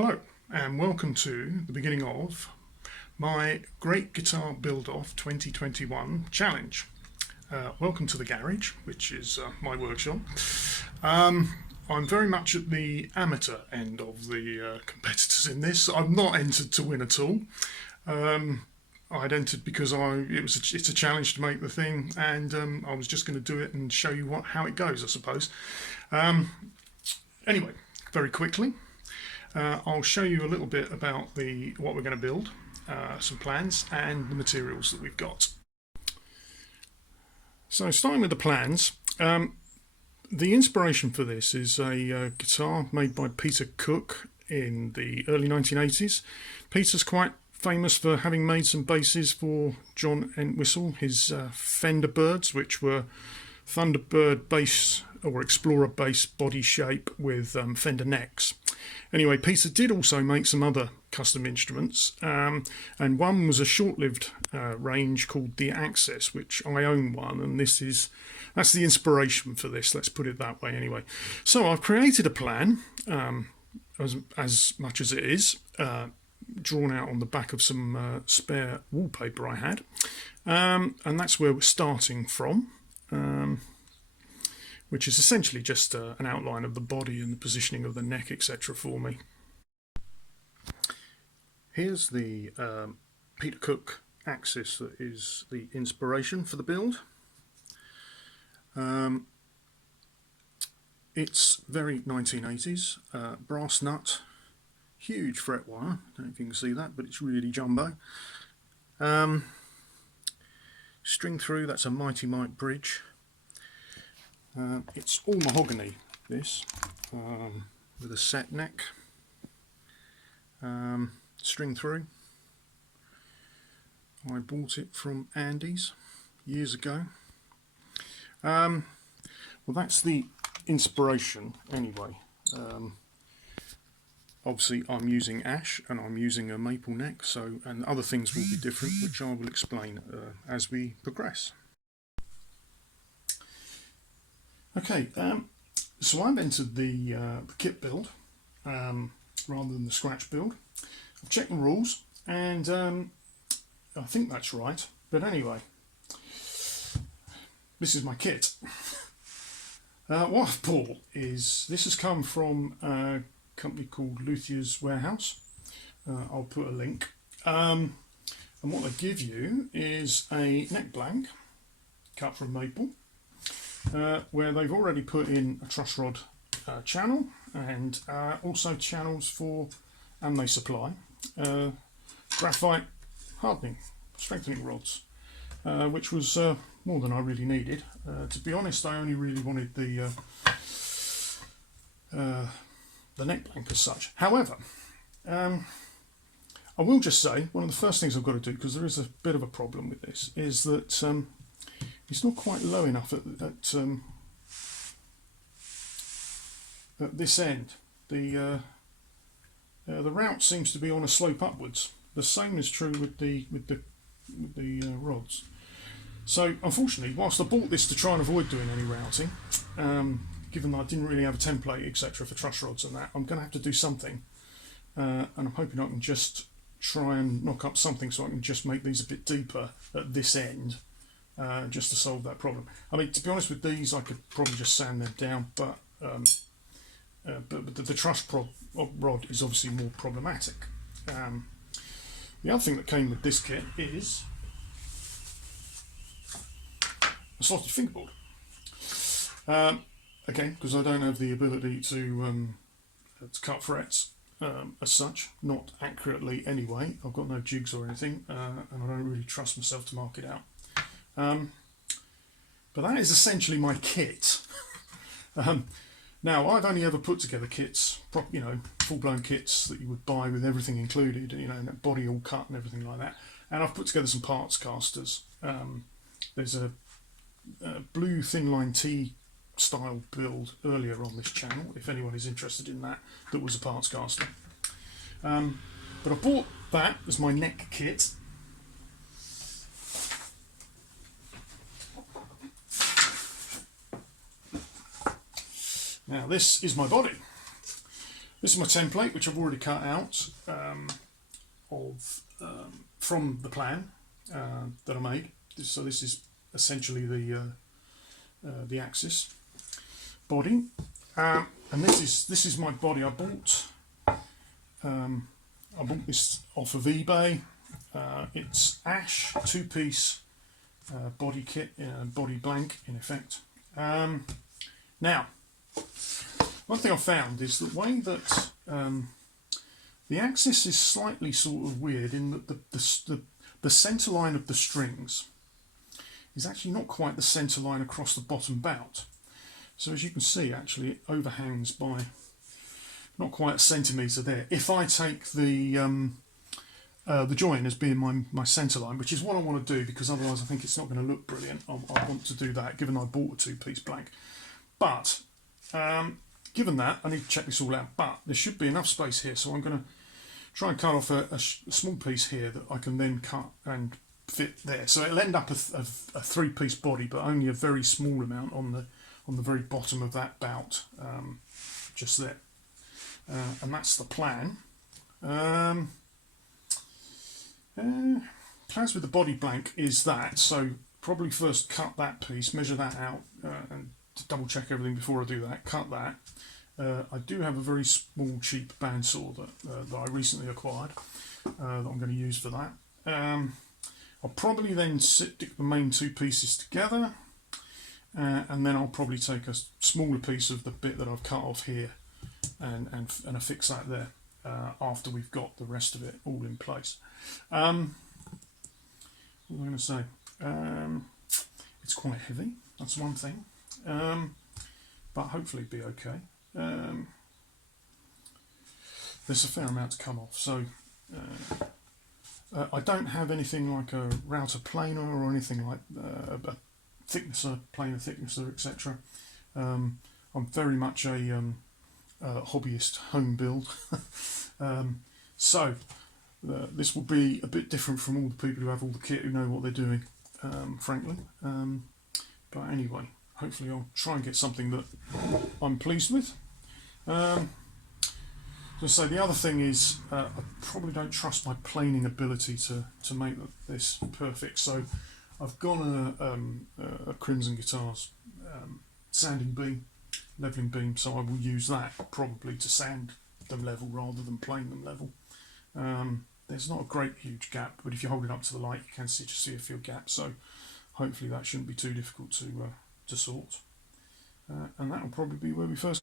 Hello and welcome to the beginning of my Great Guitar Build-Off 2021 challenge. Welcome to the garage, which is my workshop. I'm very much at the amateur end of the competitors in this. I'm not entered to win at all. I'd entered because it's a challenge to make the thing, and I was just going to do it and show you how it goes, I suppose. Anyway, very quickly. I'll show you a little bit about what we're going to build, some plans and the materials that we've got. So starting with the plans, the inspiration for this is a guitar made by Peter Cook in the early 1980s. Peter's quite famous for having made some basses for John Entwistle, his Fender Birds, which were Thunderbird bass or Explorer bass body shape with Fender necks. Anyway, Peter did also make some other custom instruments, and one was a short-lived range called the Access, which I own one, and that's the inspiration for this, let's put it that way anyway. So I've created a plan, as much as it is, drawn out on the back of some spare wallpaper I had, and that's where we're starting from. Which is essentially just an outline of the body and the positioning of the neck, etc. for me. Here's the Peter Cook Axis that is the inspiration for the build. It's very 1980s, brass nut, huge fret wire, I don't know if you can see that, but it's really jumbo. String through, that's a Mighty Mite bridge. It's all mahogany, this, with a set neck, string through. I bought it from Andy's years ago. Well, that's the inspiration anyway. Obviously I'm using ash and I'm using a maple neck, and other things will be different, which I will explain as we progress. Okay, so I've entered the kit build rather than the scratch build. I've checked the rules, and I think that's right. But anyway, this is my kit. What I've bought is, this has come from a company called Luthier's Warehouse. I'll put a link. And what they give you is a neck blank cut from maple. Where they've already put in a truss rod channel and also channels for, and they supply graphite hardening, strengthening rods, which was more than I really needed. To be honest, I only really wanted the neck blank as such. However, I will just say one of the first things I've got to do, because there is a bit of a problem with this, is that it's not quite low enough at this end. The route seems to be on a slope upwards. The same is true with the rods. So unfortunately, whilst I bought this to try and avoid doing any routing, given that I didn't really have a template etc. for truss rods and that, I'm going to have to do something, and I'm hoping I can just try and knock up something so I can just make these a bit deeper at this end. Just to solve that problem. I mean, to be honest with these, I could probably just sand them down, but the truss rod is obviously more problematic. The other thing that came with this kit is a slotted fingerboard. Again, because I don't have the ability to cut frets as such, not accurately anyway. I've got no jigs or anything, and I don't really trust myself to mark it out. But that is essentially my kit. Now, I've only ever put together kits, full-blown kits that you would buy with everything included, and that body all cut and everything like that. And I've put together some parts casters. There's a blue thin line T style build earlier on this channel, if anyone is interested in that was a parts caster. But I bought that as my neck kit. Now this is my body. This is my template, which I've already cut out from the plan that I made. So this is essentially the axis body, and this is my body. I bought this off of eBay. It's ash 2-piece body kit, body blank in effect. Now, one thing I found is the way that the axis is slightly sort of weird in that the centre line of the strings is actually not quite the centre line across the bottom bout. So as you can see, actually it overhangs by not quite a centimetre there. If I take the join as being my centre line, which is what I want to do, because otherwise I think it's not going to look brilliant. I want to do that, given I bought a 2-piece blank. But given that, I need to check this all out. But there should be enough space here, so I'm going to try and cut off a small piece here that I can then cut and fit there. So it'll end up a 3-piece body, but only a very small amount on the very bottom of that bout, just there. And that's the plan. Plans with the body blank is that, so probably first cut that piece, measure that out, and to double check everything before I do that, cut that. I do have a very small cheap bandsaw that I recently acquired that I'm going to use for that. I'll probably then stick the main 2 pieces together, and then I'll probably take a smaller piece of the bit that I've cut off here and affix that there after we've got the rest of it all in place. What was I going to say? It's quite heavy, that's one thing, but hopefully it'll be okay. There's a fair amount to come off, so I don't have anything like a router planer or anything like a thicknesser, planer thicknesser, etc. I'm very much a hobbyist home build, so this will be a bit different from all the people who have all the kit, who know what they're doing, frankly. But anyway, hopefully I'll try and get something that I'm pleased with. So the other thing is, I probably don't trust my planing ability to make this perfect. So I've got a Crimson Guitars sanding beam, leveling beam. So I will use that probably to sand them level rather than plane them level. There's not a great huge gap, but if you hold it up to the light, you can see a few gaps. So hopefully that shouldn't be too difficult to sort. And that will probably be where we first.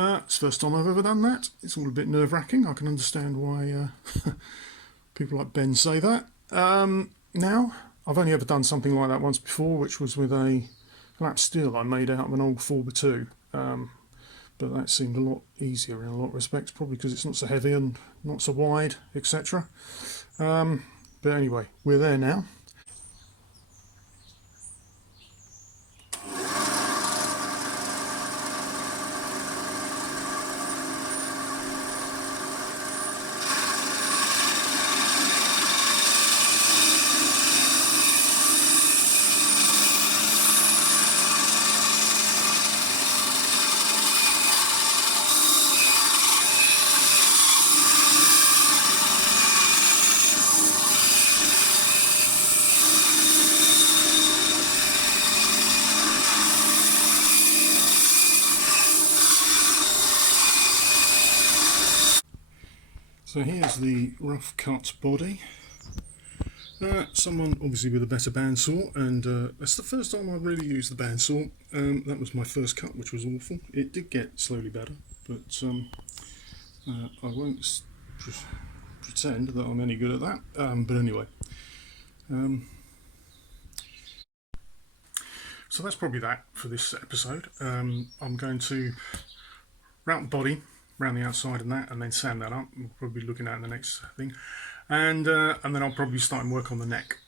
It's the first time I've ever done that. It's all a bit nerve-wracking. I can understand why people like Ben say that. Now, I've only ever done something like that once before, which was with a lap steel I made out of an old 4x2. But that seemed a lot easier in a lot of respects, probably because it's not so heavy and not so wide, etc. But anyway, we're there now. So here's the rough cut body. Someone obviously with a better bandsaw, and that's the first time I really used the bandsaw. That was my first cut, which was awful. It did get slowly better, but I won't pretend that I'm any good at that. But anyway, so that's probably that for this episode. I'm going to route the body around the outside and that, and then sand that up. We'll probably be looking at in the next thing, and then I'll probably start and work on the neck.